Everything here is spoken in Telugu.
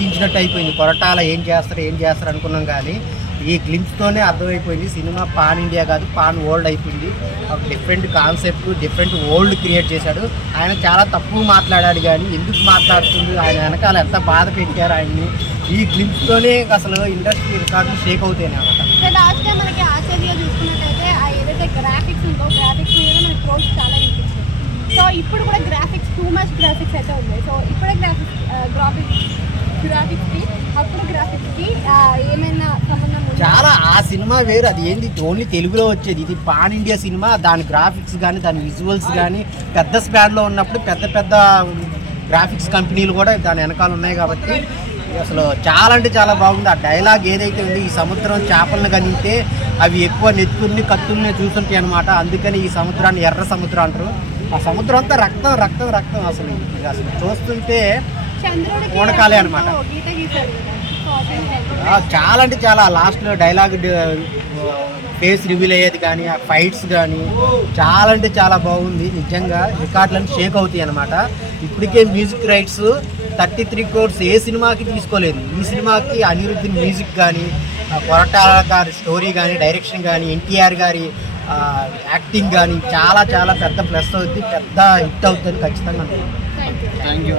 దించినట్టు అయిపోయింది. కొరటాల ఏం చేస్తారు ఏం చేస్తారు అనుకున్నాం కానీ ఈ గ్లిమ్స్తోనే అర్థమైపోయింది. సినిమా పాన్ ఇండియా కాదు పాన్ వరల్డ్ అయిపోయింది. ఒక different concept different world create చేశాడు. ఆయన చాలా తక్కువ మాట్లాడాడు కానీ ఎందుకు మాట్లాడుతుంది? ఆయన వెనకాల ఎంత బాధ పెట్టారు ఆయన్ని? ఈ గ్లిమ్స్తోనే అసలు ఇండస్ట్రీ రికార్డు షేక్ అవుతాయి అనమాట. సో మనకి ఆస్ట్రేలియా చూసుకున్నట్టయితే ఏదైతే గ్రాఫిక్స్ ఉందో గ్రాఫిక్స్ మీద మనకి ప్రోస్ చాలా వినిపించింది సో ఇప్పుడు కూడా గ్రాఫిక్స్ టూ మచ్ గ్రాఫిక్స్ అయితే ఉంది సో ఇప్పుడే గ్రాఫిక్స్ గ్రాఫిక్స్ గ్రాఫిక్స్కి అప్పుడు గ్రాఫిక్స్కి ఏమైనా సంబంధం చాలా ఆ సినిమా వేరు. అది ఏంది? ఓన్లీ తెలుగులో వచ్చేది. ఇది పాన్ ఇండియా సినిమా. దాని గ్రాఫిక్స్ కానీ దాని విజువల్స్ కానీ పెద్ద స్పాన్లో ఉన్నప్పుడు పెద్ద పెద్ద గ్రాఫిక్స్ కంపెనీలు కూడా దాని వెనకాల ఉన్నాయి కాబట్టి అసలు చాలా అంటే చాలా బాగుంది. ఆ డైలాగ్ ఏదైతే ఉంది ఈ సముద్రం చేపలను కనిగితే అవి ఎక్కువ నెత్తుల్ని కత్తుల్ని చూస్తుంటాయి అనమాట అందుకని ఈ సముద్రాన్ని ఎర్ర సముద్రం అంటారు. ఆ సముద్రం అంతా రక్తం రక్తం రక్తం అసలు. అసలు చూస్తుంటే చంద్రుడికి వనకాలే అన్నమాట. ఓ, గీత గీసాడు కదా. సో అదే ఆ, చాలా అంటే చాలా లాస్ట్లో డైలాగ్ ఫేస్ రివీల్ అయ్యేది కానీ ఆ ఫైట్స్ కానీ చాలా అంటే చాలా బాగుంది. నిజంగా రికార్డులను షేక్ అవుతాయి అనమాట ఇప్పటికే music rights thirty three crores ఏ సినిమాకి తీసుకోలేదు. ఈ సినిమాకి అనిరుద్ధి మ్యూజిక్ కానీ కొరటాల గారి స్టోరీ కానీ డైరెక్షన్ కానీ ఎన్టీఆర్ గారి యాక్టింగ్ కానీ చాలా చాలా పెద్ద ప్లస్ అవుతుంది పెద్ద హిట్ అవుతుంది ఖచ్చితంగా. Thank you